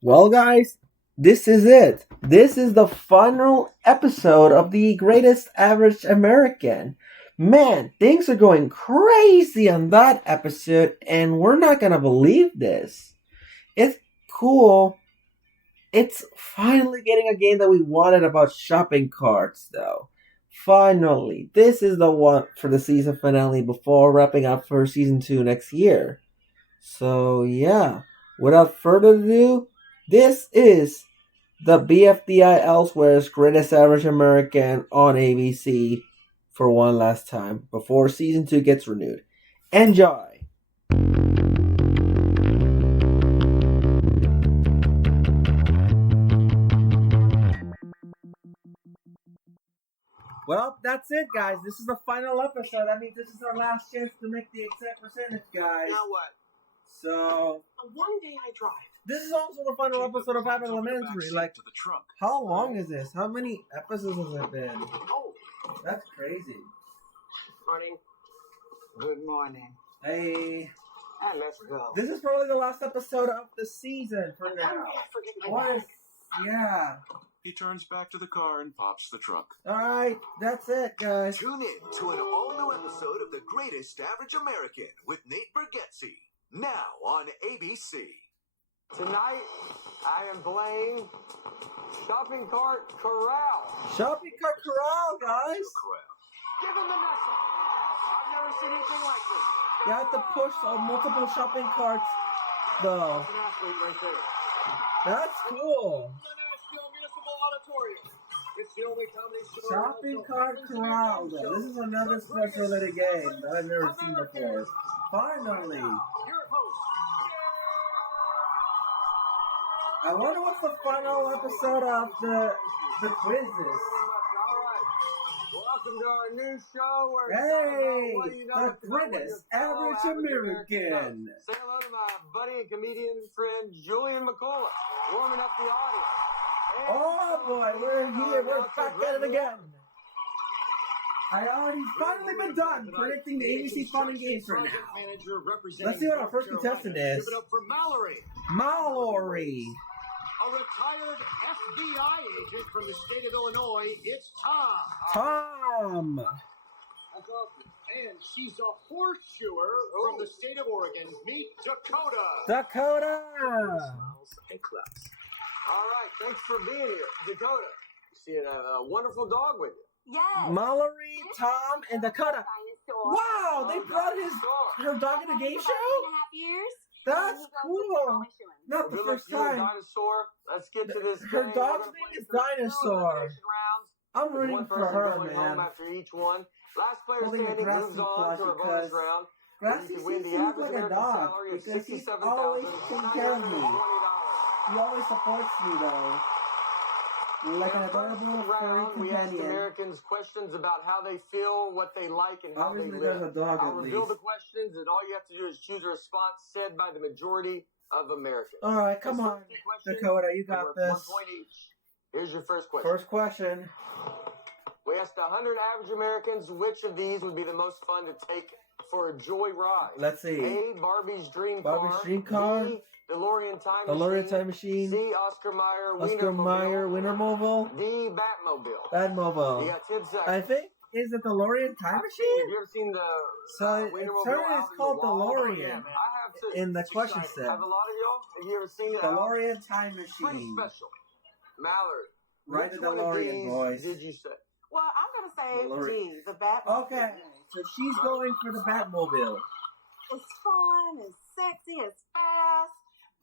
Well, guys, this is it. This is the final episode of the Greatest Average American. Man, things are going crazy on that episode, and we're not gonna believe this. It's cool. It's finally getting a game that we wanted about shopping carts, though. Finally, this is the one for the season finale before wrapping up for season 2 next year. So, yeah, without further ado, this is the BFDI Elsewhere's Greatest Average American on ABC for one last time before season 2 gets renewed. Enjoy! Well, that's it, guys. This is the final episode. That means this is our last chance to make the exact percentage, guys. Now what? So, One day I drive. this is also the final episode of Abbott Elementary. Like, to the trunk. how long is this? How many episodes has it been? Oh, That's crazy. morning. Good morning. Hey, And let's go. this is probably the last episode of the season for now. I forget my What is? bag. Yeah. He turns back to the car and pops the trunk. All right, that's it, guys. Tune in to an all-new episode of The Greatest Average American with Nate Bargatze, now on ABC. Tonight, I am playing Shopping Cart Corral. Shopping cart corral, guys. Give him the nestle. I've never seen anything like this. You have to push multiple shopping carts, though. That's an athlete right there. That's cool. Nashville Municipal Auditorium. It's the only comedy show. Shopping cart corral, though. This is another sports-related game that I've never seen before. Finally. Your host. I wonder what's the final episode of the quizzes. All right. Welcome to our new show where Hey, what do you know the about your greatest fellow average American American. does. Say hello to my buddy and comedian friend Julian McCullough, warming up the audience. And Oh boy, we're here. We're announcer back Greg at it Moore. again. I already finally been done predicting the ABC Fun and Games for now. Let's see what our first contestant is. Give it up for Mallory, Mallory. a retired FBI agent from the state of Illinois. It's Tom. Tom. That's awesome. And she's a horseshoer from the state of Oregon. Meet Dakota. Dakota. And claps. All right, thanks for being here, Dakota. You see a wonderful dog with you. Yes. Mallory, Tom, and Dakota. Dinosaur. Wow, they brought her dog in a game show? 2.5 years. That's cool. Not the Good luck first to you and time. Dinosaur. Let's get to this. Her game. dog's We're gonna name play is some Dinosaur. elimination rounds. I'm With rooting one for person her, going home man. after each one. Last player Holding a standing grassy moves on plushie to our bonus because round. Grassy You can win seems the to look average like a American dog salary of because he's always taking care of me. $67,220. He always supports me, though. Like an First adorable furry round, we asked companion. Americans questions about how they feel, what they like, and how Obviously, they there's live. a dog I'll at reveal least. the questions, and all you have to do is choose a response said by the majority of Americans. All right, come This on, first question Dakota, you is got worth this. 1 point each. Here's your first question. First question. We asked 100 average Americans which of these would be the most fun to take for a joy ride. Let's see. A. Barbie's dream Barbie's car. dream car. B. DeLorean time DeLorean machine. time machine. C. Oscar Mayer. Oscar Mayer Wienermobile. D. Batmobile. You Batmobile. got 10 seconds. I think is it DeLorean time Have machine? you ever seen the So Wienermobile it's out in called the wall? DeLorean Yeah, man. I have too. in the question Have set. a lot of y'all? Have you ever seen it? DeLorean time Pretty machine. special. Mallory. Right, which the one of DeLorean, these boys. did you say? Well, I'm gonna say DeLorean. D, the Batmobile. Okay, so she's going for the Batmobile. It's fun, it's sexy, it's fast.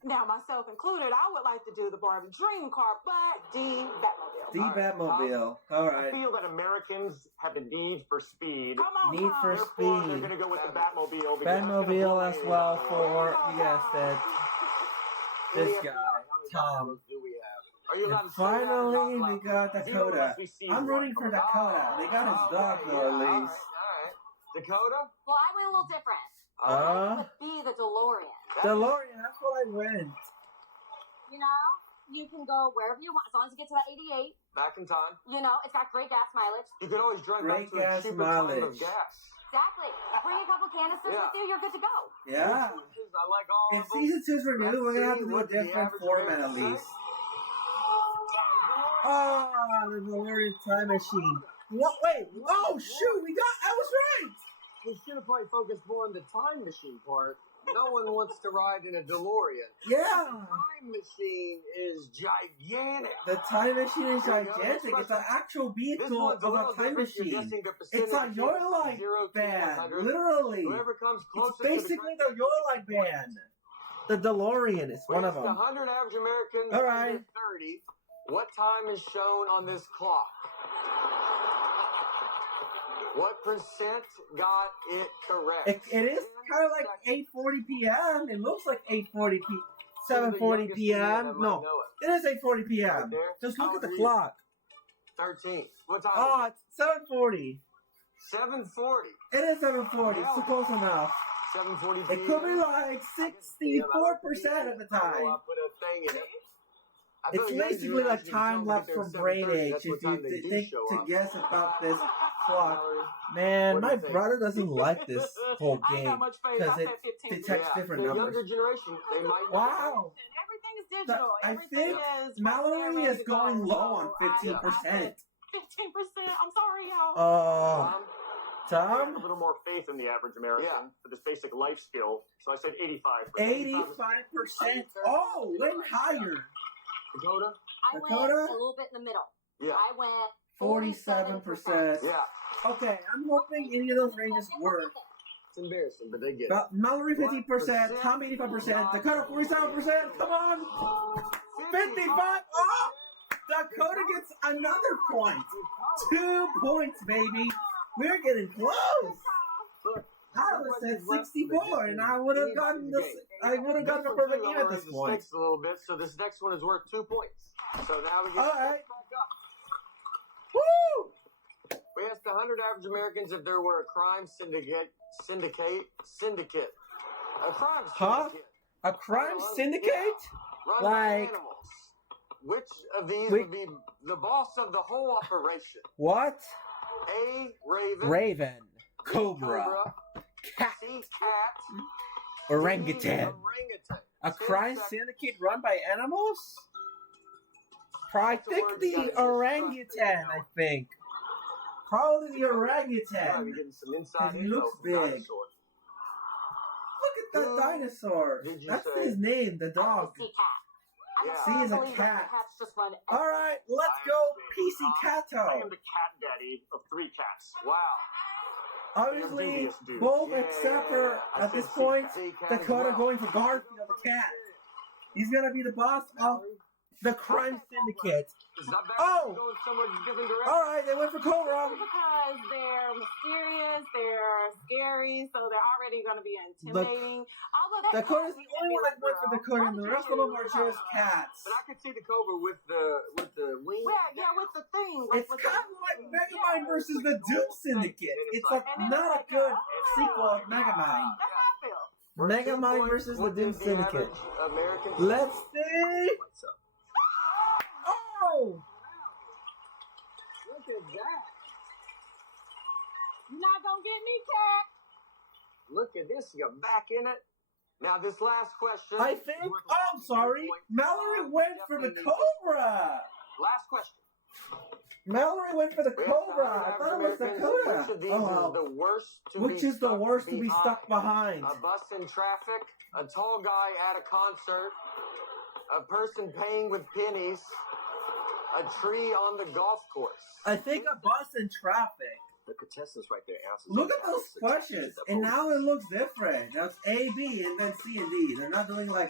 Now, myself included, I would like to do the Barbie dream car, but D, Batmobile. The All right, Batmobile. All I right. feel that Americans have a need for speed. Come on, Need Tom. for Therefore, they're speed. going to go with the Batmobile. because that's gonna Batmobile blow as anything well out of the water. for, you guessed it, this guy, Tom. Do we have? Are you allowed And to say that? finally, Not we like- got Zero Dakota. unless we see I'm one. rooting for Dakota. They got his dog, Okay, though, yeah, at all least. right. Dakota? Well, I went a little different. All right. I would be the DeLorean. DeLorean, that's what I went. You know, you can go wherever you want as long as you get to that 88. Back in time. You know, it's got great gas mileage. You can always drive Great back to a gas cheaper ton mileage. of gas. Exactly. Bring a couple canisters Yeah. with you. You're good to go. Yeah. I like all If of them. season 2's renewed, Let's we're gonna have see to do a what the different average format at American least. thinks. Oh, the DeLorean time machine. What? Wait. Oh, shoot. I was right. We should have probably focused more on the time machine part. No one wants to ride in a DeLorean. Yeah. The time machine is gigantic. The time machine is Here we go. gigantic. It's an actual This vehicle one's of a little time different. You're machine. guessing the It's a percentage from Yorlite 0 to band. 100. Literally. Whoever comes It's closest basically to the Yorlite band. The DeLorean is one of the them. 100 average Americans All right. under 30. What time is shown on this clock? What percent got it correct? It is kind of like 8:40 p.m. It looks like 8:40 p. 7:40 p.m. No, it is 8:40 p.m. Right there. Just look How at the old are you? clock. 13. What time Oh, is it's 7:40. it? 7:40. It is 7:40. It's close enough. 7:40 It could be like 64% of the time. I put a thing in it. I It's feel like basically you like guys time can lapse tell me from they're brain 7:30. age. That's If what you time they do think show to up. guess about this clock, Mallory, man, what do my you think? brother doesn't like this whole I ain't got game much faith. because I it said 15. detects Yeah, different the numbers. younger generation, they might Wow. Everything is digital. I Everything think is Mallory right there, is ready to go. going low on So I 15%. said 15%. I'm sorry, y'all. Tom, A Tom, little more faith in the average American Yeah. for this basic life skill. So I said 85%. 85%. Oh, went higher. Dakota? I went Dakota? a little bit in the middle. Yeah. I went 47%. Yeah. Okay, I'm hoping any of those ranges work. It's embarrassing, but they get it. But Mallory 50%, Tom 85%, Dakota 47%. Come on, 55. Oh, Dakota gets another point. 2 points, baby. We're getting close. Look, I would have said 64, and I would have gotten this. I would have gotten a perfect game at this point. A little bit, so this next one is worth 2 points. So now we get All right. back up. Woo! We asked 100 average Americans if there were a crime syndicate. A crime Huh? syndicate. A crime syndicate? Run Like- by animals. Which of these Wait. would be the boss of the whole operation? What? A. Raven. Raven, Cobra, Cat, C. Cat. Orangutan. D. Orangutan. A crime syndicate run by animals? I think the orangutan, I think. Probably the Probably orangutan. getting some inside He info looks from big. dinosaurs. Look at that Who dinosaur. did you That's say? his name, the dog. PC cat. I Yeah. just C is a believe that cat. the cats just run Alright, let's I go understand. PC I am Cato. the cat daddy of 3 cats. Wow. Obviously, Dubious dude. both Yeah, except yeah, for, yeah. I at this said point, C cat as Dakota well. going for Garfield the cat. He's gonna be the boss of the crime syndicate. It's not bad. Oh! Going somewhere different direction. Alright, they went for Cobra. Because they're mysterious, they're scary, so they're already going to be intimidating. Although that Dakota's the only one that went for Dakota, and the rest of them are just cats. But I could see the Cobra with the wings. Yeah, with the thing. Like It's with kind the, of like Megamind versus the Doom Syndicate. It's like not a good sequel of Megamind. That's how I feel. Megamind versus the What Doom did the Syndicate. average American Let's see. What's up? Oh! Look at that. You're not going to get me, cat. Look at this. You're back in it. Now, this last question. I think. Oh, I'm sorry. Mallory went for the Cobra. Last question. Mallory went for the Cobra. I thought it was Which Dakota. of these Oh, is well. the worst to Which be is the stuck worst to be stuck behind? A bus in traffic, a tall guy at a concert, a person paying with pennies, a tree on the golf course. I think a bus in traffic. The contestants right there answers. Look at those questions, and now it looks different. That's A, B, and then C and D. They're not doing like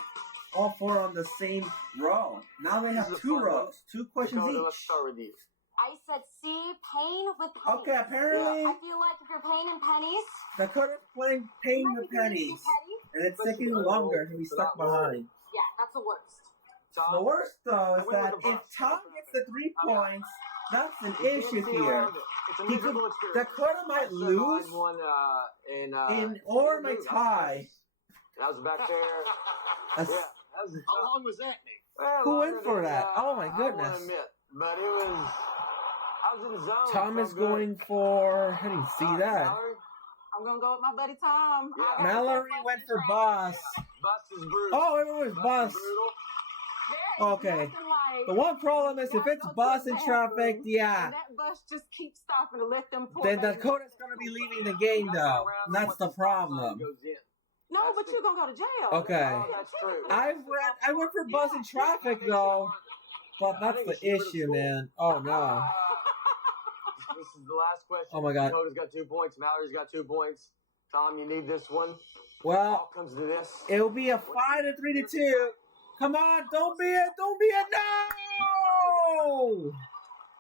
all 4 on the same row. Now they This have is 2 fun, rows, 2 questions Dakota, let's each. start with you. I said C, pain with pennies. Okay, apparently I feel like if you're paying in pennies, Dakota's playing paying you the might be doing pennies, petty. and it's taking longer to be stuck behind. Yeah, that's the worst. Tom, The worst though is I went that with the if bus. Tom gets the 3 points, that's an you can't issue see here. around it. It's a He miserable could, experience. Dakota might I said lose, mine won, in or might tie. I was back there. That's- Yeah, that was How long was that, Nate? well, Who went longer for than, that? Oh my I goodness. won't admit, but it was. I was in the zone. Tom so is good. going for. I didn't see that. Mallory? I'm gonna go with my buddy Tom. Yeah. I gotta Mallory say went Bus for and Bus. Bus is brutal. Oh, it was Bus Bus. is brutal. There is Okay. nothing like The one problem is if gotta it's go to Bus the in traffic, bathroom, yeah, and that bus just keeps stopping to let them pour. then baby Dakota's gonna be leaving the game though. That's the problem. Goes in. No, That's but the- you're gonna go to jail. Okay. You get a That's ticket true. for that. I went for Bus in traffic though, but that's the issue, man. Oh no. This is the last question. Oh my God. Dakota's got 2 points. Mallory's got 2 points. Tom, you need this one. All Well, comes to this. it'll be a 5-3-2. Come on, don't be it, no!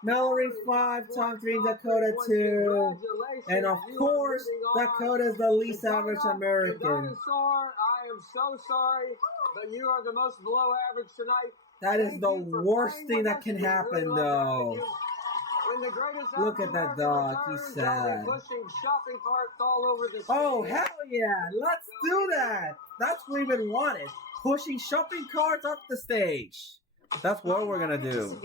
Mallory 5, Tom 3, Dakota 2. And of course, Dakota's the least average American. Dinosaur, I am so sorry, but you are the most below average tonight. That is Thank the you for worst playing thing with that us. can We really happen love having though. you. When the greatest Look at that dog, returns, he's I'll sad. be pushing shopping carts all over the Oh, stage. hell yeah, let's do that. That's what we've been wanted. Pushing shopping carts up the stage. That's what we're gonna do.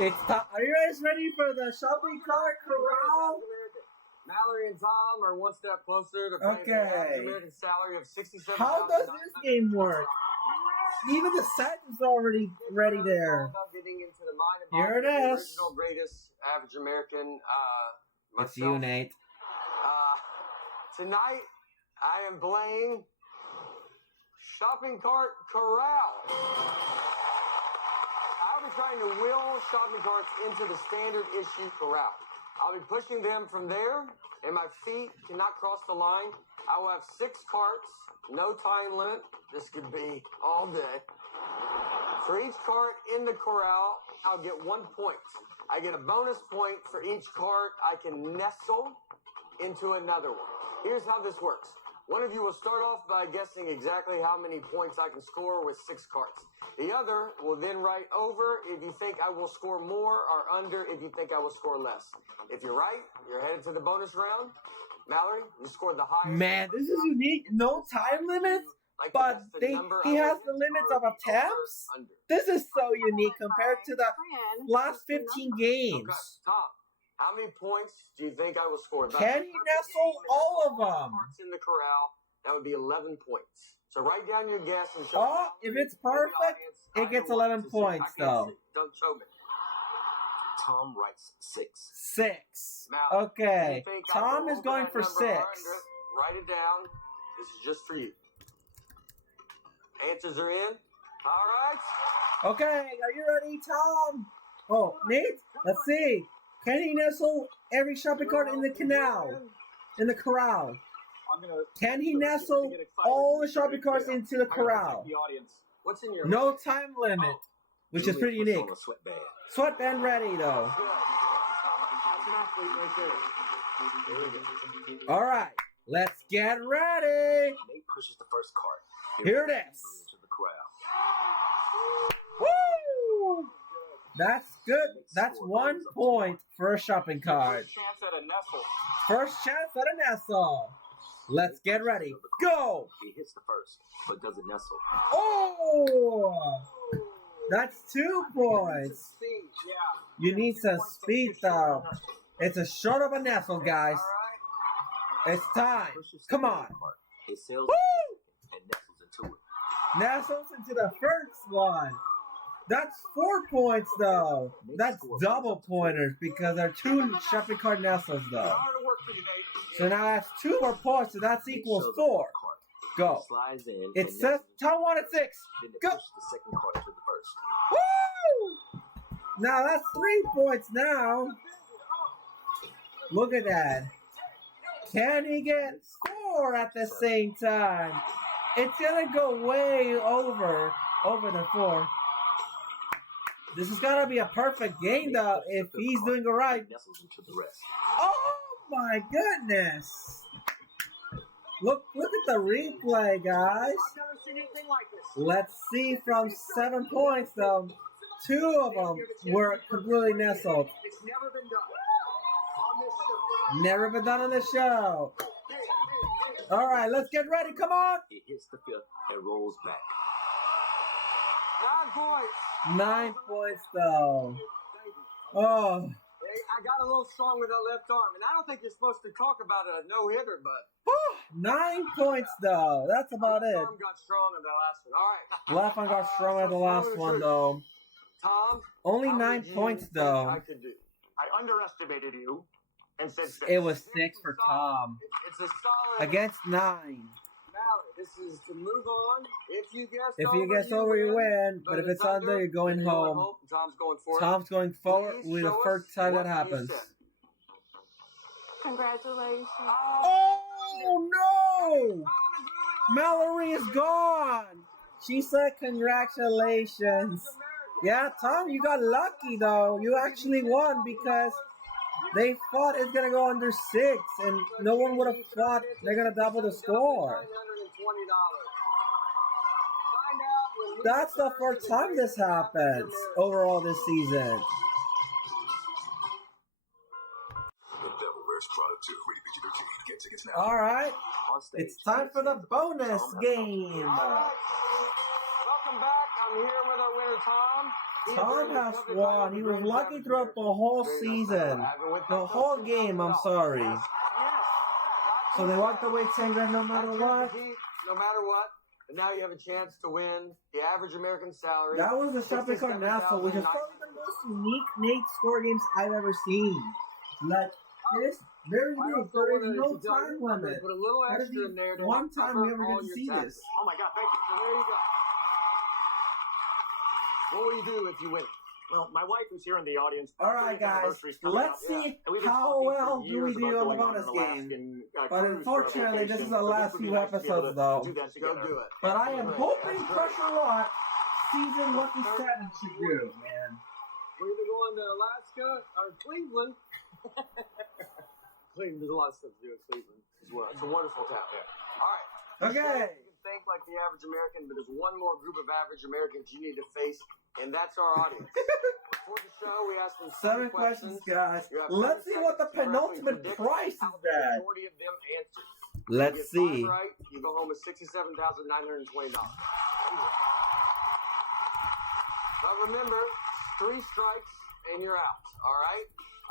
It's time. Are you guys ready for the shopping cart corral? Mallory and Tom are one step closer to paying the Okay. average American salary of $67,000. How does this game work? Even the set is already ready there. About getting into the mind and Here body it of the is. Original greatest average American. It's you, Nate. Tonight, I am playing Shopping Cart Corral. I'll be trying to wheel shopping carts into the standard issue corral. I'll be pushing them from there, and my feet cannot cross the line. I will have 6 carts, no time limit. This could be all day. For each cart in the corral, I'll get 1 point. I get a bonus point for each cart I can nestle into another one. Here's how this works. One of you will start off by guessing exactly how many points I can score with 6 carts. The other will then write over if you think I will score more, or under if you think I will score less. If you're right, you're headed to the bonus round. Mallory, you scored the highest. Man, this is unique. No time limit, Like but that's the he number has I the would limits score of attempts. under. This is so unique compared to the Friend, last what's the 15 number? Okay, games. Tom, how many points do you think I will score? Can he nestle all of them? Carts in the corral, that would be 11 points. So write down your guess and show Oh, me how if many it's for the perfect, audience. it I gets don't want 11 to see. points, I can't though. see. Don't show me. Tom writes 6. 6. Now, Okay. you think I Tom will is over going that for number or 6. under? Write it down. This is just for you. Answers are in. All right. Okay, are you ready, Tom? Oh, Nate, let's see. Can he nestle every shopping cart in the canal? In the corral? I'm gonna. Can he nestle all the shopping carts into the corral? The audience. What's in your No time limit, which is pretty unique. On a sweatband. Sweatband ready, though. That's an athlete right there. There we go. All right, let's get ready. Nate pushes the first cart. Here it is. Into the corral. Woo! That's good. That's 1 point for a shopping cart. First chance at a nestle. First chance at a nestle. Let's get ready. Go! He hits the first, but doesn't nestle. Oh! That's 2 points. Speed, yeah. You need some speed, though. It's a short of a nestle, guys. It's time. Pushes the Come second on. cart. It sails Woo! and nestles into it. Nestles into the first one. That's 4 points, though. That's double pointers because there are 2 shopping cart nestles, though. Hard work for you, Nate. So now that's 2 more points, so that's Nate equals shows the 4. first cart. Go. He slides in. It and says nestles into Tom 1 at 6. Then it Go. pushes the second cart to the first. Woo! Now that's 3 points now. Look at that. Can he get 4 at the same time? It's gonna go way over the 4. This is gonna be a perfect game though if he's doing it right. Nestles into the rest. Oh my goodness! Look at the replay, guys. I've never seen anything like this. Let's see from 7 points though. 2 of them were completely nestled. It's never been done on this show. Never been done on the show. All right, let's get ready. Come on. It hits the fifth and rolls back. 9 points. 9 points though. Oh, I I got a little strong with that left arm, and I don't think you're supposed to talk about a no-hitter, but 9 points though. That's about left it. arm got strong in that last one. All right. Left one got strong at the last one though. Tom, Only how 9 did you points think though. I could do. I underestimated you and said 6. It was 6 for Tom It's a solid. against 9. Mallet, this is to move on. If you guess over, you win. But if it's under, you're going then home. Tom's going forward. Tom's going forward. Please Will be the show first us time that what you happens. said. Congratulations. Oh no! Mallory is gone. She said congratulations. Yeah, Tom, you got lucky though. You actually won because they thought it's gonna go under 6, and no one would have thought they're gonna double the score. That's the first time this happens overall this season. The Devil Wears Prada 2, rated PG-13. Get tickets now. All right, On stage, it's time for the bonus game. Welcome back. I'm here with our winner, Tom. Tom has won. He was lucky throughout the whole season. The whole game, I'm sorry. Yes. So they walked away saying that no matter what. No matter what. And now you have a chance to win the average American salary. That was the shopping cart Nassau, which is probably the most unique Nate score games I've ever seen. Like, it is very unique. There is no time limit. Put a little That is extra in there the to one time we ever cover get all to your see taxes. this. Oh my God, thank you. So there you go. What will you do if you win? Well, my wife who's here in the audience. All right, guys. Let's see how well do we do on the bonus game. But unfortunately, this is the last few episodes, though. Go do it. But I am hoping Pressure Lot season Lucky 7 should do, man. We're either going to Alaska or Cleveland. Cleveland, there's a lot of stuff to do in Cleveland as well. It's a wonderful town. All right. Okay. You can think like the average American, but there's one more group of average Americans you need to face, and that's our audience. For the show, we asked them 7 questions, guys. You have Let's 7 see what the seconds to penultimate predict price is how the at. majority of them answered. You Let's get see. 5 right, you go home with $67,920. But remember, 3 strikes and you're out. All right.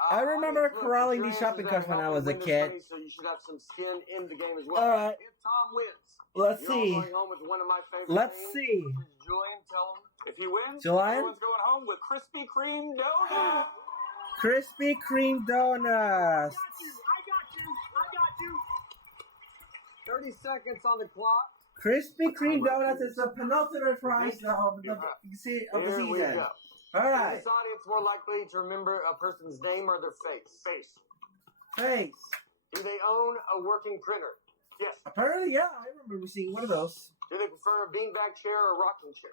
I remember look, corralling your these answers shopping are carts when I helping was a win this kid. money, so you should have some skin in the game as well. All right. If Tom wins, Let's you're see. all going home with one of my favorite Let's things. see. Julian, tell him. If he wins, Julian? everyone's going home with Krispy Kreme donuts. Krispy Kreme donuts. I got you. 30 seconds on the clock. Krispy Kreme donuts is the penultimate prize of the Here we season. go. All Is right. this audience more likely to remember a person's name or their face? Face. Face. Do they own a working printer? Yes. Apparently, yeah, I remember seeing one of those. Do they prefer a beanbag chair or a rocking chair?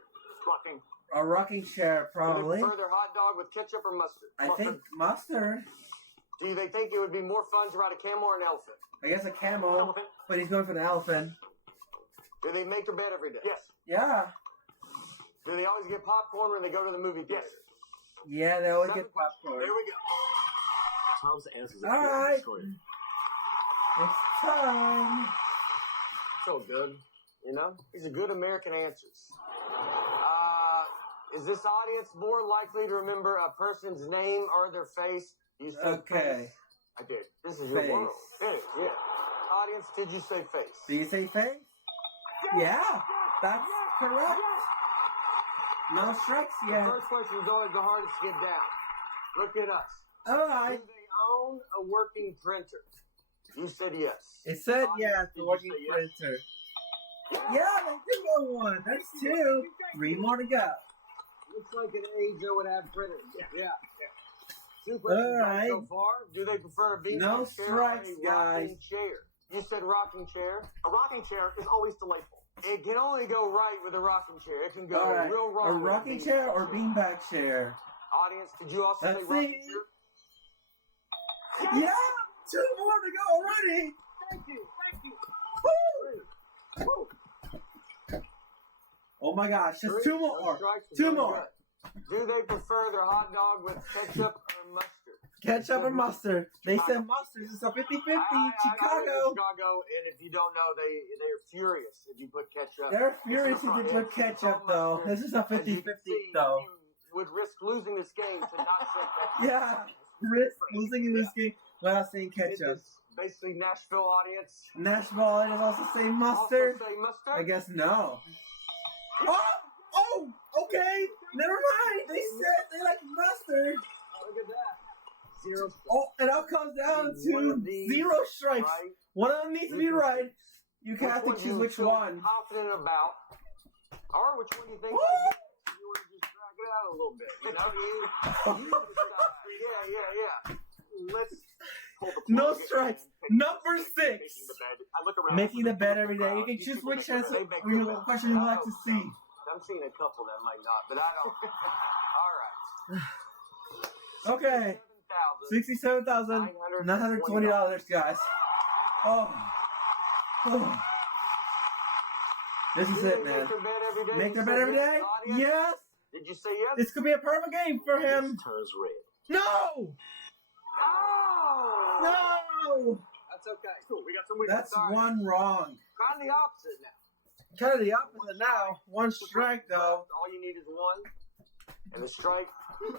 Rocking. A rocking chair, Do probably. they prefer their hot dog with ketchup or mustard? I think mustard. Do they think it would be more fun to ride a camel or an elephant? I guess a camel, Elephant. but he's going for the elephant. Do they make their bed every day? Yes. Yeah. Do they always get popcorn when they go to the movie theater? Yes. Yeah, they always 7 get questions. popcorn. Here we go. Tom's answers All are clear right. and scored. It's time. So good. You know? These are good American answers. Is this audience more likely to remember a person's name or their face? You said Okay. face. I did. This is your Face. world. It is, yeah. Audience, did you say face? Do you say face? Yeah, that's correct. No strikes The yet. first question is always the hardest to get down. Look at us. All Do right. they own a working printer? You said yes. It said Audience, yes, did the you working say yes? printer. Yeah, they did go one. That's 2. 3 more to go. Looks like an age that would have printers. Yeah. 2 questions All right. so far. Do they prefer a beanbag No chair strikes, or a rocking guys. chair? You said rocking chair. A rocking chair is always delightful. It can only go right with a rocking chair. It can go All right. real wrong. A with rocking beanbag chair or beanbag chair? Audience, did you also Let's say rocking see. chair? Yeah, 2 more to go already. Thank you. Woo! Oh my gosh, just 2 No more. strikes, we're 2 doing more. good. Do they prefer their hot dog with ketchup or mustard? Ketchup and mustard. They said mustard. It's a 50-50. I live in Chicago. Chicago, and if you don't know, they're furious if you put ketchup. They're furious if they put ketchup, though. This is a As you can 50-50, see, though. You would risk losing this game to not say ketchup. Yeah. risk losing in this game without saying Did ketchup. this basically Nashville audience Nashville is also saying mustard. also say mustard? I guess no. Oh, okay. Never mind. They said they like mustard. Look at that. 0 strikes. Oh, it all comes down One to of these 0 strikes. right? One of them needs to be right. You have to choose you which feel one. confident about, or which one you think Woo! you want to just drag it out a little bit. You know, you decide. Yeah. Let's pull the plug No again. strikes. Take Number the 6. Making the bed. I look around. Making the bed every day. You can choose which These people answer make or your question you'd like to see. I'm seeing a couple that might not, but I don't. All right. Okay. $67,920, guys. Oh. This is it, man. Make their bed every day? Yes. Did you say yes? This could be a perfect game for him. This turns red. No! Oh! No! That's okay. Cool. We got some winners. That's one wrong. Kind of the opposite now. Kind of the opposite now. One strike, though. All you need is one, and the strike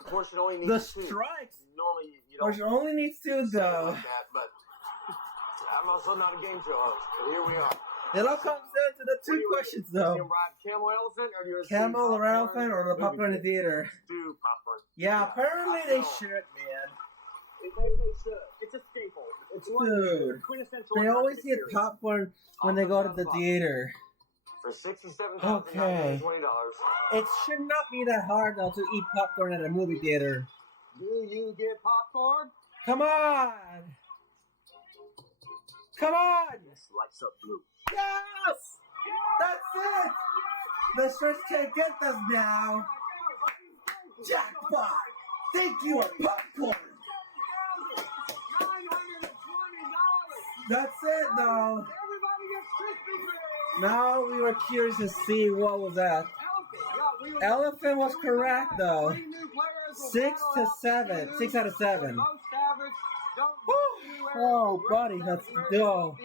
portion only The needs two. strikes. Normally, you Or don't you only needs 2, say it though. like that, but I'm also not a game show host. But here we are. It all comes down to the 2 questions, You though. ride camel elephant, or do you Camel or popcorn? elephant or the popcorn in the theater? Do popcorn. Yeah, apparently they should, man. Maybe they should. It's a staple. It's one Dude. quintessential. They always American get series. popcorn when they go to the theater. For $67,920. It should not be that hard, though, to eat popcorn at a movie theater. Do you get popcorn? Come on! Come on! This lights up blue. Yes! That's it! The shirts can't get us now. Jackpot! Thank you, a popcorn! $920. That's it, though. Everybody gets Krispy Kreme. Now we were curious to see what was that. Elephant was correct, though. 6 to 7. 6 out of 7. Oh, buddy, let's go.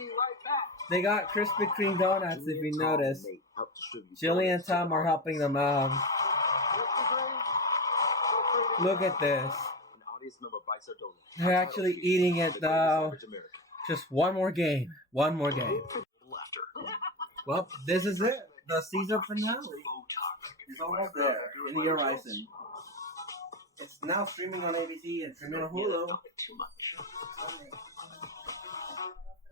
They got Krispy Kreme donuts, if you notice. Help distribute Jilly and donuts. Tom are helping them out. Look at this. An audience member bites her donut. They're actually eating it, The greatest though. average American. Just one more game. One more game. Laughter. Well, this is it. The season finale is almost there in the horizon. It's now streaming on ABC and streaming on Hulu. Too much.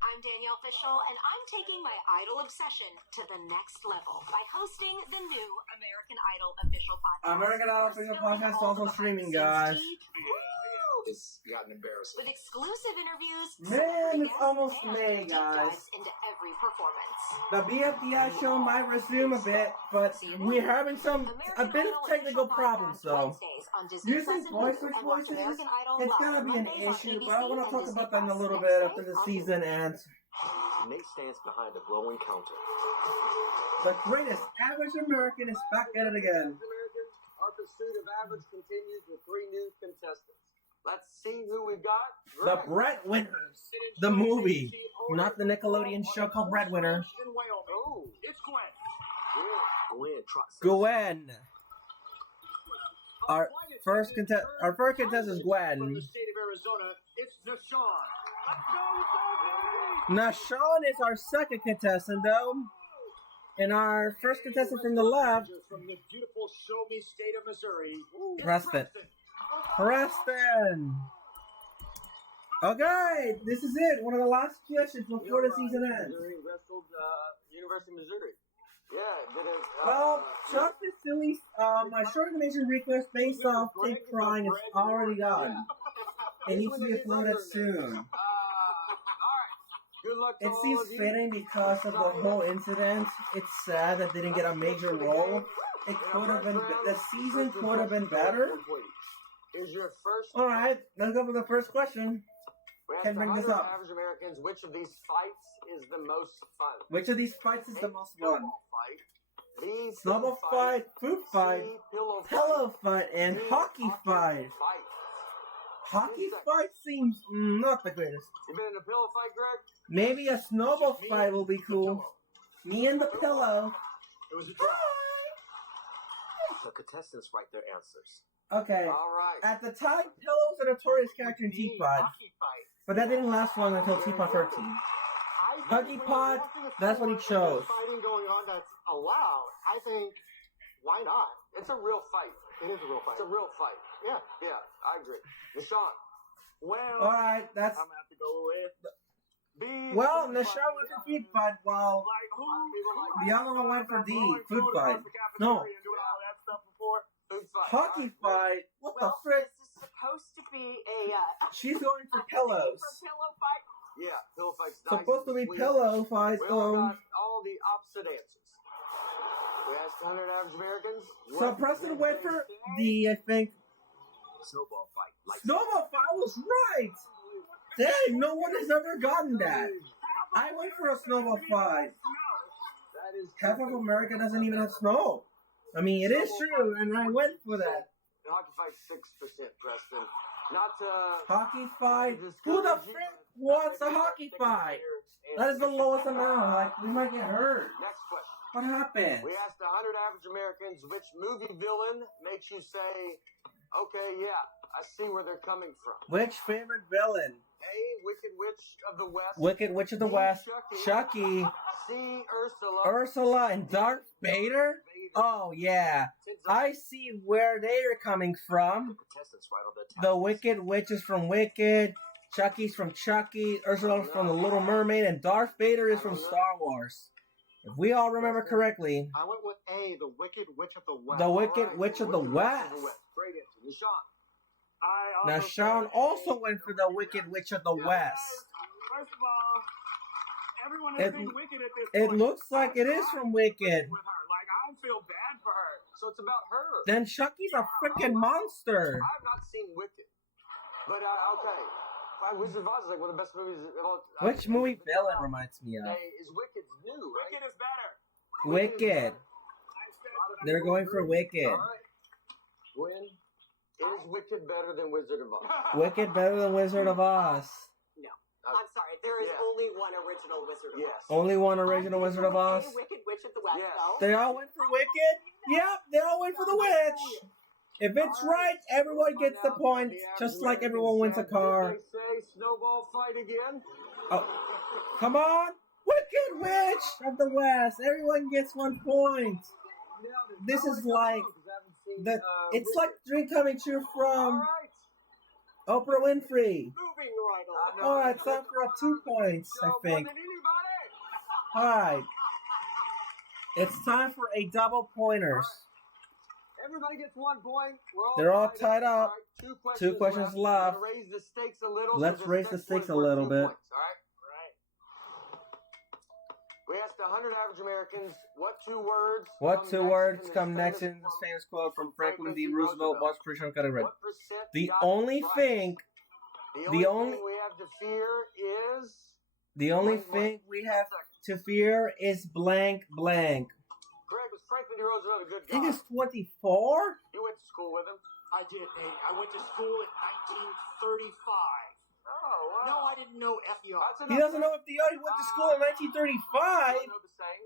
I'm Danielle Fishel, and I'm taking my idol obsession to the next level by hosting the new American Idol official podcast. American Idol official podcast is also streaming, guys. It's gotten embarrassing. With exclusive interviews, Man, celebrity it's guests, almost and May, deep guys. dives into every performance. The BFDI show might resume a bit, but we're having a bit of technical problems, so using voice switch voices, it's gonna be an issue, but I want to talk about that in a little bit after the season ends. Nate stands behind a glowing counter. The greatest average American is back at it again. Our pursuit of average continues with 3 new contestants. Let's see who we got. The Breadwinners, the movie, not the Nickelodeon show called Breadwinner. In Wyoming. Oh, It's Gwen. Gwen trots. Gwen. Our first contestant is From Gwen. the state of Arizona, it's Nashawn. Let's go, baby! Nashawn is our second contestant, though. And our first contestant from the left, From the beautiful Show Me state of Missouri, it's Preston. Preston. Okay, this is it. One of the last questions before the season ends. Missouri wrestled University of Missouri. Yeah, did it. Well, Chuck the Silly, my short animation request based off Kid Crying is already done. It needs to be uploaded soon. All right. Good luck to It all seems of you. fitting because of the whole incident. It's sad that they didn't get a major role. It could have been, the season could have been better. Here's your first. All right, let's go for the first question. We have Can bring this 100 up. average Americans. Which of these fights is the most fun? Which of these fights is the most fun? Snowball fight. B, Snowball food fight, food fight, C, pillow pillow fight, and D, hockey fight. Hockey fight seems not the greatest. You been in a pillow fight, Greg? Maybe a snowball fight will be cool. Me and the pillow. It was a draw. The contestants write their answers. Okay. All right. At the time, Pillow was a notorious character in Teapot, Hockey fight. but that didn't last long until Teapot 13. I think Huggy when you're Pot, watching a that's what he sport and there's chose. fighting going on that's allowed. I think, why not? It's a real fight. It is a real fight. It's a real fight. Yeah. Yeah, I agree. Nashawn. Well, Alright, that's... I'm gonna have to go with B. Well, food Nashawn fight. went for Food Fight, while Like who? the other one went for D, Blowing Food food Fight. across the cafeteria No. and doing all that stuff before. Food fight. Hockey Fight? What the Well, frick? this is supposed to be a She's going for pillows. for pillow fight. Yeah, pillow fight's nice. Supposed to and be sweet. pillow fight, We all though. got all the opposite answers. We asked 100 average Americans. So what Preston did went they for say? D, I think. Snowball fight. Like Snowball Fight was right! Dang, no one has ever gotten that. I went for a Snowball Fight. That is Half of America doesn't even have snow. I mean, it is true, and I went for that. The hockey fight's 6%, Preston. Not to Hockey Fight? Who the frick wants a hockey fight? That is the lowest amount. Like, we might get hurt. Next question. What happened? We asked 100 average Americans which movie villain makes you say, okay, yeah, I see where they're coming from. Which favorite villain? A, Wicked Witch of the West. Wicked Witch of the B, West. Chucky. C, Ursula. Ursula and Darth Vader? Oh, yeah. I see where they are coming from. contestants right on the top. The Wicked Witch is from Wicked. Chucky's from Chucky. Ursula's from The Little Mermaid. And Darth Vader is from Star Wars. If we all remember correctly. I went with A, the Wicked Witch of the West. The Wicked Witch of the West. Great answer. Nashawn. Now, Sean also went for the Wicked Witch of the West. First of all, everyone It- has seen Wicked at this It point. looks like it is from Wicked. With her. Like, I feel bad for her. So it's about her. Then Chucky's a freaking monster. I have not seen Wicked. But, okay. Wizard of Oz is like one of the best movies of all time. Which movie villain reminds me of? Hey, is Wicked's new, right? Wicked is better. Wicked. They're going for Wicked. All right. Gwen, is Wicked better than Wizard of Oz? Wicked better than Wizard of Oz. No, I'm sorry. There is Yeah. only one original Wizard of Oz. Yes. Only one original Wizard of Oz. A Wicked Witch of the West, Yes. though. They all went for Wicked? Yep, they all went for the witch. If it's right, everyone gets the point, just like everyone wins a car. Did they say snowball fight again? Oh, come on! Wicked Witch of the West! Everyone gets 1 point. This is like it's like dream coming true All from right. Oprah Winfrey. Moving right on. Alright, time for a 2 points, I think. Alright. It's time for a double pointers. Everybody gets 1 point. They're all tied up. All right, Two questions left. We're gonna raise the stakes a little. Let's this raise the next stakes one's a worth little 2 bit. points, all right? We asked 100 average Americans what 2 words. What come 2 next words in this come next famous in this quote? famous quote from Franklin D. Roosevelt? Watch Christian got it right. What percent The got only it right? thing The only thing we have to fear is The only thing we have to fear is blank blank. Greg, was Franklin D. Roosevelt a good I guy? think it's 24? You went to school with him? I did, Nate. I went to school in 1935. Oh, wow. No, I didn't know FDR. That's He doesn't know if the other went to school in 1935. don't know the saying.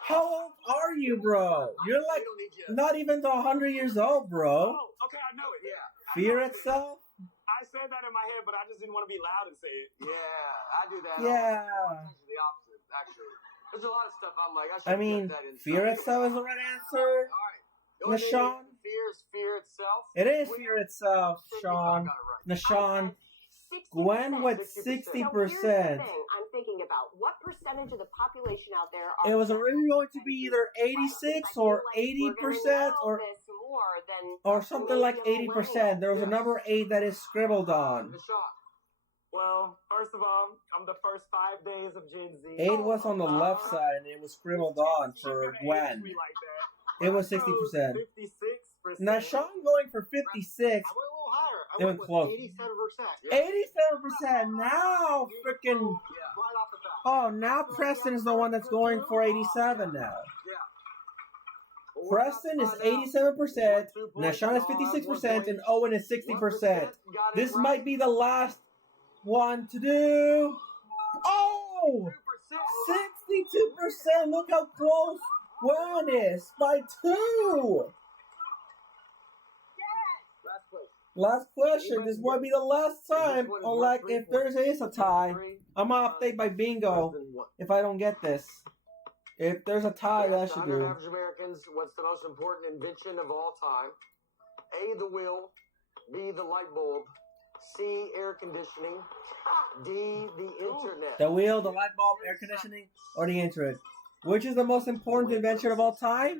How old are you, bro? You're like We don't need you. not even 100 years old, bro. Oh, okay, I know it. Yeah. Fear itself? I said that in my head, but I just didn't want to be loud and say it. Yeah, I do that. Yeah. It's the opposite, actually. There's a lot of stuff I'm like, I should I mean, get that in. fear itself is the right answer. All right. The only thing Nashawn? that fear is fear itself. It is We- fear itself, Sean. I got it right. Nashawn. 60%. Gwen with 60%. So here's the 60%. thing I'm thinking about. What percentage of the population out there are... It was originally going to be either 86 or 80% or something like 80%. There was a number 8 that is scribbled on. Nashawn. Well, first of all, I'm the first 5 days of Gen Z. 8 was on the left side and it was scribbled on for Gwen. Me like that. It was 60%. 56%. Now Sean going for 56. I went a little higher. I It went was with close. 87%. 87%. Now freaking Right off the bat. oh, now Preston is the one that's going for 87 now. Well, Preston is 87%, Nashawn is 56%, and Owen is 60%. This might be the last one to do. Oh! 62%! Look how close Gwen is by 2! Last question. This might be the last time. Or like if there is a tie, I'm gonna update my bingo if I don't get this. If there's a tie, that should do. Average Americans, what's the most important invention of all time? A, the wheel. B, the light bulb. C, air conditioning. D, the internet. The wheel, the light bulb, air conditioning, or the internet? Which is the most important invention of all time?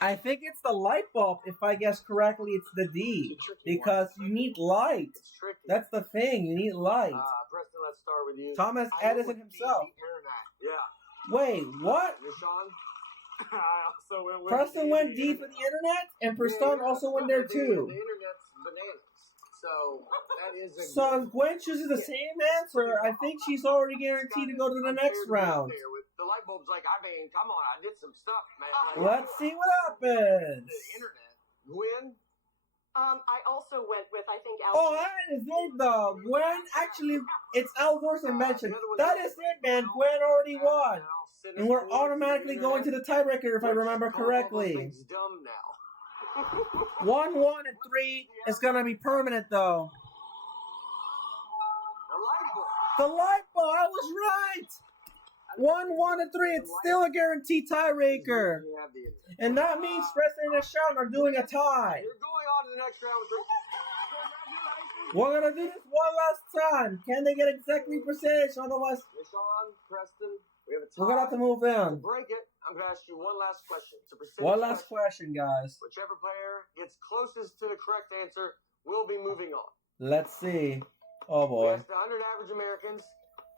I think it's the light bulb. If I guess correctly, it's the D. Because you need light. It's tricky. That's the thing. You need light. Preston, let's start with you. Thomas Edison himself. Yeah. Wait, what? Rashawn? I also went with Preston went D for the internet, and Preston also went there too. The internet's bananas. So, that is a So if Gwen chooses the same answer, I think she's already guaranteed to go to the next round. The light bulb's like, I mean, come on, I did some stuff, man. Like, Let's see what happens. the internet. Gwen? I also went with, I think, Al. Oh, that is it though. Gwen, actually, it's Al Gore's invention. That is it, man. Gwen already won. And we're automatically going to the tiebreaker if I remember correctly. It's dumb now. 1, 1, and 3 is gonna be permanent though. The light bulb. The light bulb, I was right. 1, 1, and 3. It's still a guaranteed tiebreaker. You have the internet. And that means Preston and Sean are doing a tie. You're going on to the next round with We're gonna do this one last time. Can they get exactly percentage? Otherwise, Rashawn, Preston, we have a tie. we're gonna have to move To on. break it, I'm going to ask you one last question. It's a percentage One last question, guys. Whichever player gets closest to the correct answer will be moving on. Let's see. Oh We boy. asked 100 average Americans,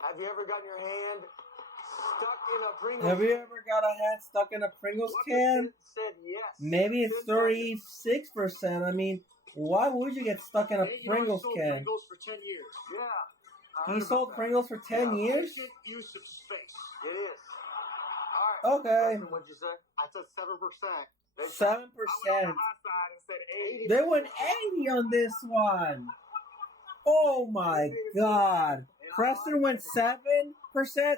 have you ever gotten your hand stuck in a Pringles? Have you ever got a hand stuck in a Pringles What can? percent said yes? Maybe it's 36%. I mean, why would you get stuck in a Hey, you know, he Pringles sold can? Pringles for 10 years. Yeah. He sold Pringles for 10 years? Efficient use of space. It is. All right. Okay. Preston, what'd you say? I said 7%. 7%. I went on the high side and said 80. They went 80 on this one. Oh my god. Preston went 7%,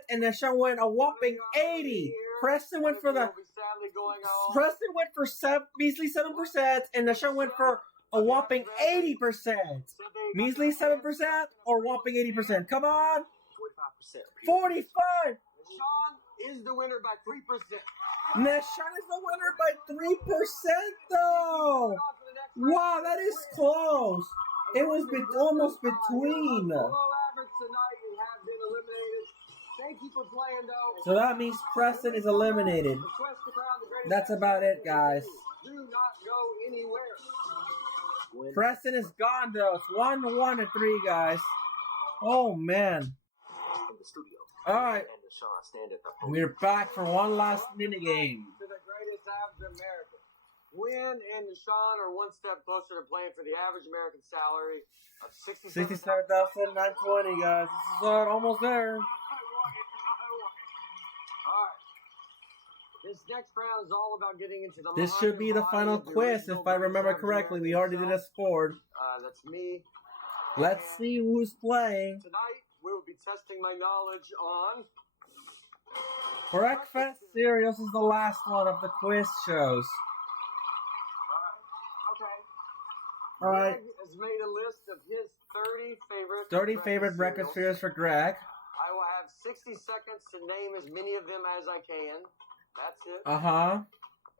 and Deshaun went a whopping 80. Preston went for the. We'll be sadly going on. Preston went for measly 7%, and Deshaun went for a whopping 80%. Measly 7% or whopping 80%. Come on. 45%. 45. Sean is the winner by 3%. Neshan is the winner by 3% though. Wow, that is close. It was almost between. Below average tonight, you have been eliminated. Thank you for playing, though. So that means Preston is eliminated. The quest to crown the greatest That's about it, guys. Do not go anywhere. Preston is gone though. It's 1, 1, and 3, guys. Oh man. In the studio. Alright. And Sean stand at the podium. We're back for one last mini game. To the greatest average American. Win and Deshaun are one step closer to playing for the average American salary of $67,920, 67,920, guys. This is almost there. All right. This next round is all about getting into the This mind should be and the body final of the quiz, original if I remember British correctly. We American already did a himself. sport. That's me. Let's And see who's playing. Tonight, we will be testing my knowledge on Breakfast cereals is the last one of the quiz shows. Okay. All right. Greg has made a list of his 30 favorite 30 favorite breakfast cereals for Greg. I will have 60 seconds to name as many of them as I can. That's it. Uh-huh.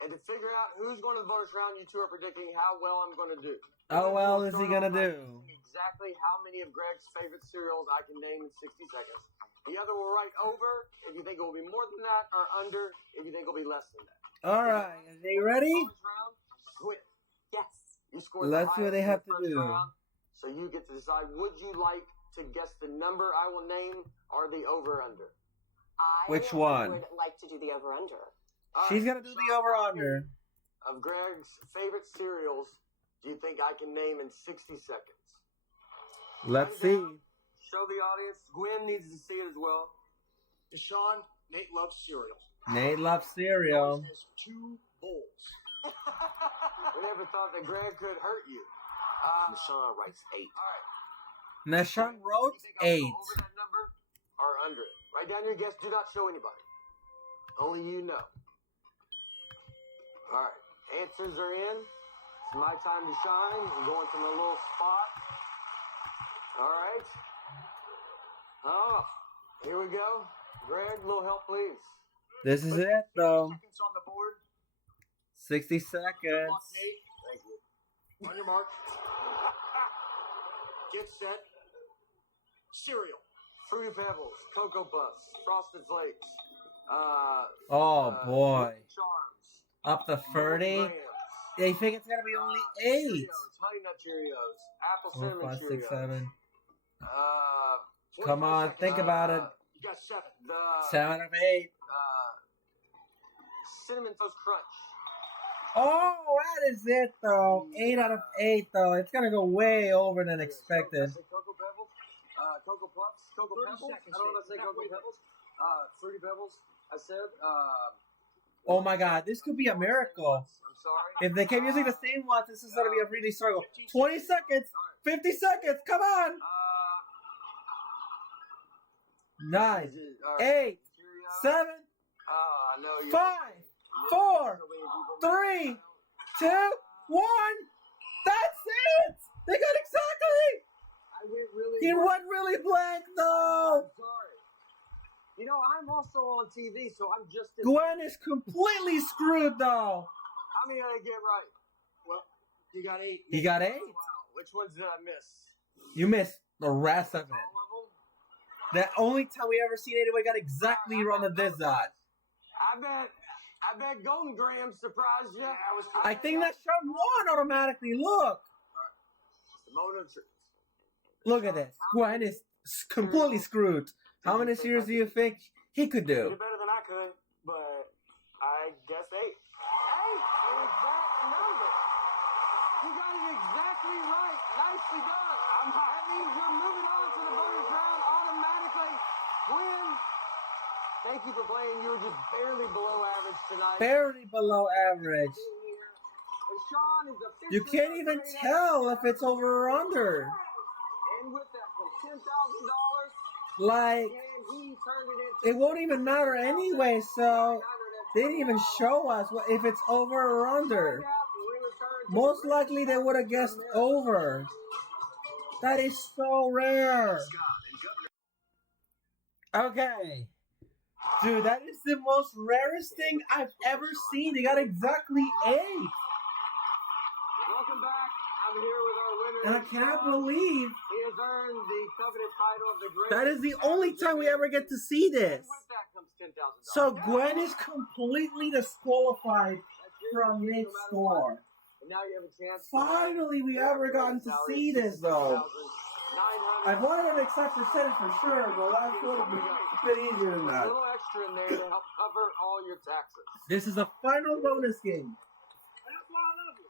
And to figure out who's going to the bonus round, you two are predicting how well I'm going to do. How well is he Starting gonna off by do? Exactly how many of Greg's favorite cereals I can name in 60 seconds. The other will write over if you think it will be more than that, or under if you think it will be less than that. All right. Are they ready? Bonus round, quit. Yes. You scored Let's see what they have the to highest in the do. first round, so you get to decide, would you like to guess the number I will name or the over-under? Which one? I would like to do the over-under. All She's right, gonna do the over-under. Of Greg's favorite cereals, do you think I can name in 60 seconds? Let's Write it see. down. Show the audience. Gwen needs to see it as well. Deshaun, Nate loves cereal. Nate loves cereal. He has 2 bowls. We never thought that Greg could hurt you. Sean writes 8. All right. Nashan wrote You think I'll 8. go over that number or under it? Write down your guess. Do not show anybody. Only you know. All right. Answers are in. It's my time to shine. I'm going to my little spot. All right. Oh, here we go. Greg, a little help, please. This is it, though. Seconds on the board. 60 Good seconds. luck, Nate. Thank you. On your mark. Get set. Cereal. Fruity Pebbles, Cocoa Puffs, Frosted Flakes. Oh, boy. Charms. Up to 30. Grams. They think it's going to be only 8. Cheerios, Honey Nut Cheerios, Apple 4, Cinnamon 5, Cheerios. 6, 7. 45 Come on, seconds. think about it. You got 7. The 7 of 8. Cinnamon Toast Crunch. Oh, that is it, though. 8 out of 8, though. It's going to go way over than expected. I said Cocoa Pebbles, Cocoa Puffs, Cocoa 30 Pebbles. seconds, I don't know if I Nate. say Cocoa Pebbles. Fruity Pebbles. I said. Oh, my God. This could be a miracle. I'm sorry. If they keep using the same ones, this is going to be a really struggle. 20 seconds. 50 seconds. Come on. 9, 8, 7, I know you. 5, 4, 3, 2, 1. That's it. They got exactly. I went really. He went really blank, though. I'm sorry. You know, I'm also on TV, so I'm just. Gwen is completely screwed, though. How many did I get right? Well, you got 8. He got 8. Wow. Which ones did I miss? You missed the rest of it. All of them? The only time we ever seen anybody got exactly on the dot. I bet Golden Graham surprised you. I think that shot won automatically. Look. The moment of truth. Look at this. Gwen is completely screwed. How many series do you think he could You do? did better than I could, but I guess 8. 8, an exact number. You got it exactly right. Nicely done. That means you're moving on to the bonus round automatically. Gwen, thank you for playing. You were just barely below average tonight. Barely below average. And Sean is officially You can't even our great tell if it's over or under. And with that, from $10,000, Like, and he turned it into it won't even matter anyway, so they didn't even show us if it's over or under. Most likely they would have guessed over. That is so rare. Okay. Dude, that is the most rarest thing I've ever seen. They got exactly 8. Welcome back. I'm here with our winner. And I cannot believe He has earned the coveted title of the great. that is the only time we ever get to see this. And with that comes $10,000. So Gwen is completely disqualified from Nate's score. And now you have a chance. Finally, we ever gotten to see this, though. I wanted an exact percentage for sure, but that would have been a bit easier than A that. little extra in there to help cover all your taxes. This is the final bonus game. That's why I love you.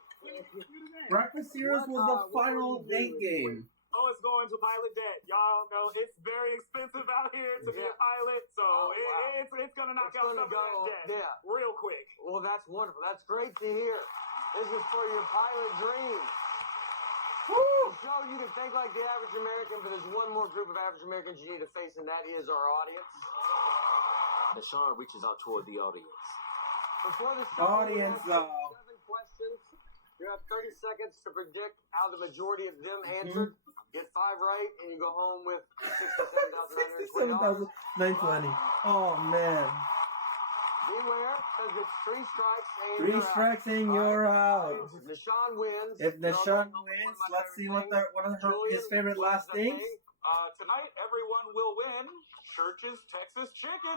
Breakfast Heroes was the final date game. Oh, it's going to pilot debt. Y'all know it's very expensive out here to be a pilot, so Oh, wow. it's gonna knock It's out gonna some go, of that debt yeah. real quick. Well, that's wonderful. That's great to hear. This is for your pilot dream. Woo! So you can think like the average American, but there's one more group of average Americans you need to face, and that is our audience. And Sean reaches out toward the audience. Before the show, Audience, we have though. 7 questions. You have 30 seconds to predict how the majority of them answered. Get 5 right, and you go home with $67,920. 67,920. Oh, man. Beware, because it's 3 strikes and 3 you're out. strikes and you're out. If Nashawn wins. If then I'll Nashawn go with one wins, of my let's see what favorite one of things. Julian, his favorite what is last the things. thing? Tonight, everyone will win Church's Texas Chicken.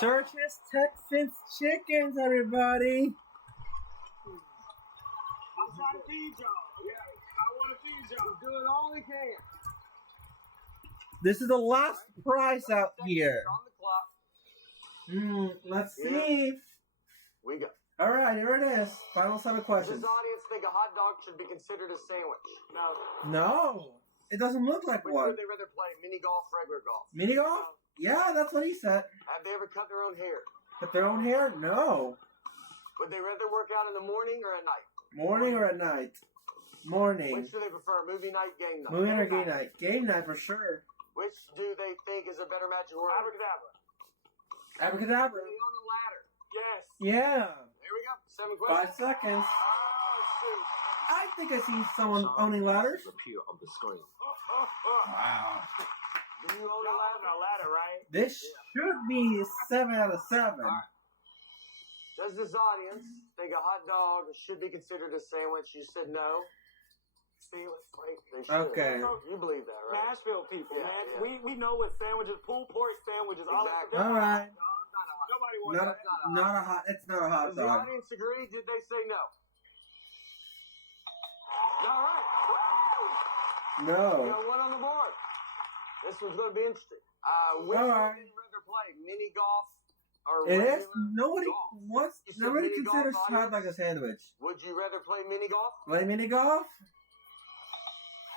Church's Texas Chickens, everybody. I'm trying to feed y'all. Yeah, I want to feed y'all. He's doing all he can. This is the last prize out here. On the clock. Let's see. We go. All right, here it is. Final 7 Does questions. this audience think a hot dog should be considered a sandwich? No. No, it doesn't look like Which one. would they rather play, mini golf, regular golf? Mini golf? Yeah, that's what he said. Have they ever cut their own hair? Cut their own hair? No. Would they rather work out in the morning or at night? Morning or at night? Morning. Which do they prefer, movie night, game night? Movie or game night? Game night for sure. Which do they think is a better magic word? Abracadabra. Abracadabra. They own a ladder. Yes. Yeah. Here we go. 7 questions. 5 seconds. Oh, I think I see someone owning ladders. Appear on the screen. Wow. Do you own Y'all a on a ladder, right? This should be 7 out of 7. Does this audience think a hot dog should be considered a sandwich? You said no. See, let's wait. They should. Okay. You believe that, right? Nashville people, Yeah, man. yeah. We know what sandwiches, pulled pork sandwiches, all that. Exactly. All right. Nobody wants that. It's not a hot Does the dog. audience agree? Did they say no? All right. We No. got one on the board. This one's going to be interesting. Which All one right. would you rather play? Mini golf or It regular is. Nobody golf? wants. You said Nobody mini golf, considers hot audience? dog a sandwich. Would you rather play mini golf? Play mini golf?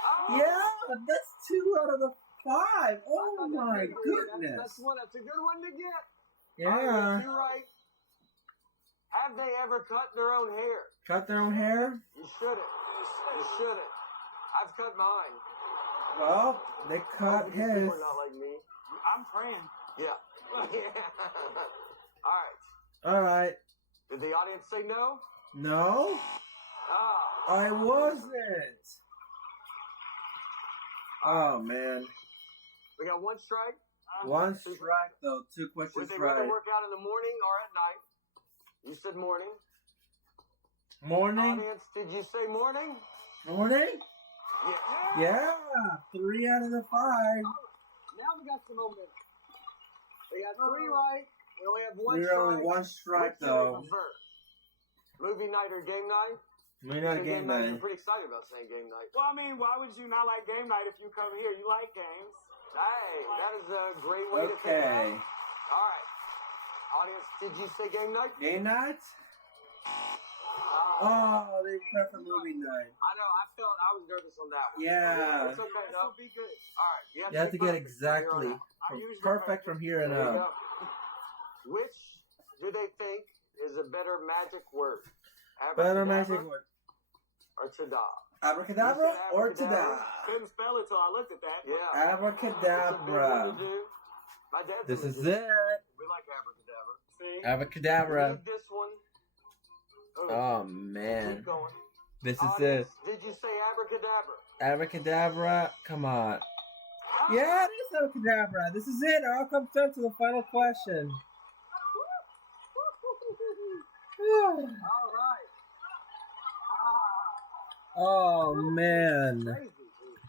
Oh, Yeah, that's 2 out of the 5. Oh my That's goodness. one. That's a good one to get. Yeah. You're right. Have they ever cut their own hair? Cut their own hair? You shouldn't. You shouldn't. I've cut mine. Well, they cut Hopefully his. you are not like me. I'm praying. Yeah. All right. All right. Did the audience say no? No, Ah. I wasn't. Oh man. We got one strike. One strike though. 2 Would questions they rather right. work out in the morning or at night? You said morning. Morning. Audience, did you say morning? Morning. Yeah. Yeah. 3 out of the 5. Now we got some momentum. We got 3 right. We only have one We're strike. only 1 strike Which do you though. prefer? Movie night or game night? We're not Say game You're night. pretty excited about saying game night. Well, I mean, why would you not like game night if you come here? You like games. Hey, that is a great way to think Okay. about it. All right. Audience, did you say game night? Game night? Oh, they cut the movie night. I know. I felt I was nervous on that one. Yeah. It's okay, This though. will be good. All right. You have to take get perfect exactly from here on out. perfect from here on There you out. go. Which do they think is a better magic word? Better Abracadabra magic word. or tada? Abracadabra or abracadabra. tada? Couldn't spell it till I looked at that. Yeah. It's a big one Abracadabra. to do. My dad's This a is magician. it. We like abracadabra. See? Abracadabra. Read this one. Oh man. Keep going. This is it. Audience, did you say abracadabra? Abracadabra. Come on. Yeah, it is abracadabra. This is it. I'll come down to the final question. All right. Oh man. Crazy, dude.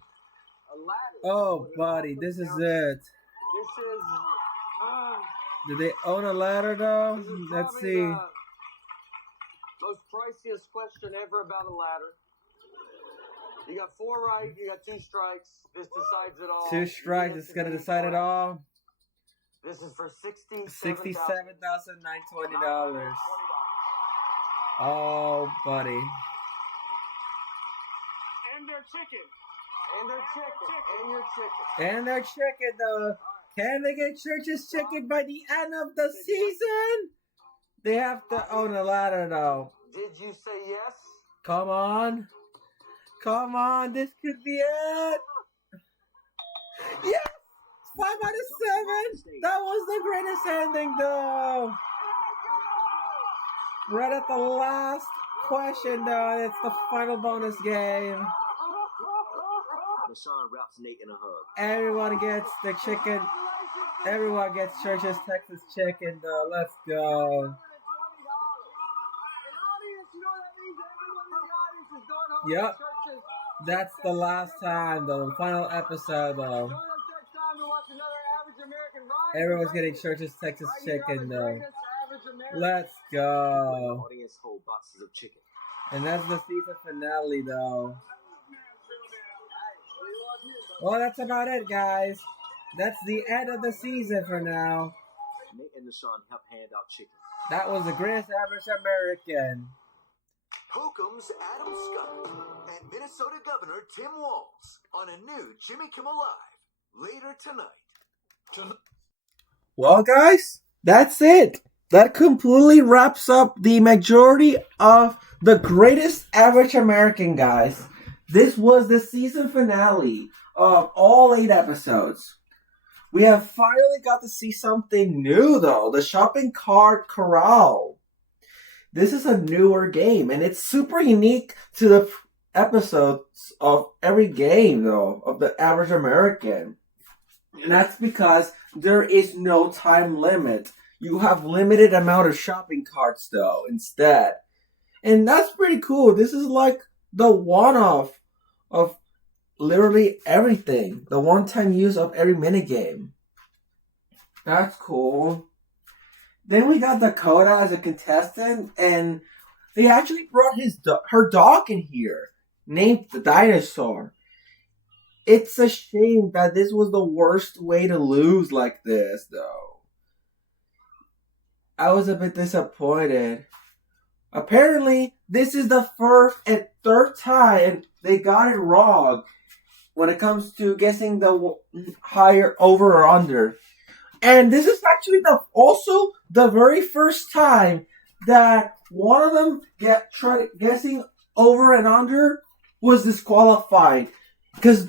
A ladder. Oh buddy, this is it. This is. Do they own a ladder though? This is Let's probably see. the most priciest question ever about a ladder. You got 4 right. You got 2 strikes. This decides it all. 2 strikes. It's gonna decide it all. This is for $67,920. Oh, buddy. And their chicken. And their chicken. And your chicken. And their chicken, though. Can they get Church's chicken by the end of the season? They have to own a ladder, though. Did you say yes? Come on. Come on. This could be it. Yes! 5 out of 7. That was the greatest ending, though. Right at the last question, though. It's the final bonus game. Deshaun wraps Nate in a hug. Everyone gets the chicken. Everyone gets Church's Texas chicken, though. Let's go. Yep. That's the last time, though. The final episode, though. Everyone's getting Church's Texas chicken, though. Let's go. Audience hold boxes of chicken. And that's the season finale, though. Well, that's about it, guys. That's the end of the season for now. Nate and Deshaun help hand out chicken. That was the greatest average American. Hokum's Adam Scott and Minnesota Governor Tim Walz on a new Jimmy Kimmel Live later tonight. Well, guys, that's it. That completely wraps up the majority of the greatest average American, guys. This was the season finale of all 8 episodes. We have finally got to see something new, though. The shopping cart corral. this is a newer game, and it's super unique to the episodes of every game, though, of the average American. And that's because there is no time limit. You have limited amount of shopping carts, though, instead. And that's pretty cool. This is like the one-off of literally everything. The one-time use of every minigame. That's cool. Then we got Dakota as a contestant, and they actually brought her dog in here, named the Dinosaur. It's a shame that this was the worst way to lose like this, though. I was a bit disappointed. Apparently, this is the first and third time they got it wrong when it comes to guessing the higher over or under. And this is actually also the very first time that one of them guessing over and under was disqualified. Because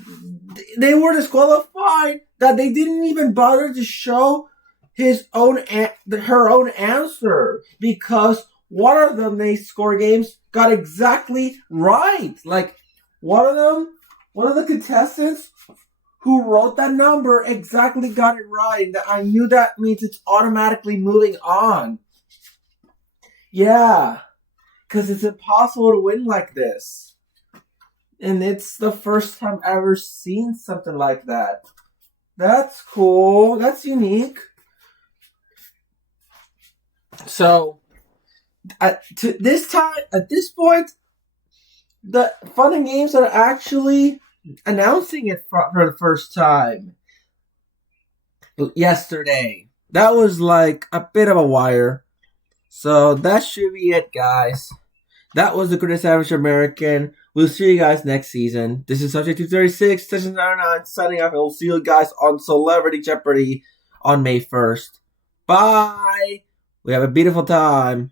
they were disqualified that they didn't even bother to show her own answer. Because one of them, they score games, got exactly right. Like, one of the contestants who wrote that number exactly got it right. And I knew that means it's automatically moving on. Yeah. Because it's impossible to win like this. And it's the first time I've ever seen something like that. That's cool. That's unique. So, at this point, the Fun and Games are actually announcing it for the first time yesterday. That was like a bit of a wire. So that should be it, guys. That was the Greatest Average American. We'll see you guys next season. This is Subject 236, Session 99, signing off. And we'll see you guys on Celebrity Jeopardy on May 1st. Bye! We have a beautiful time.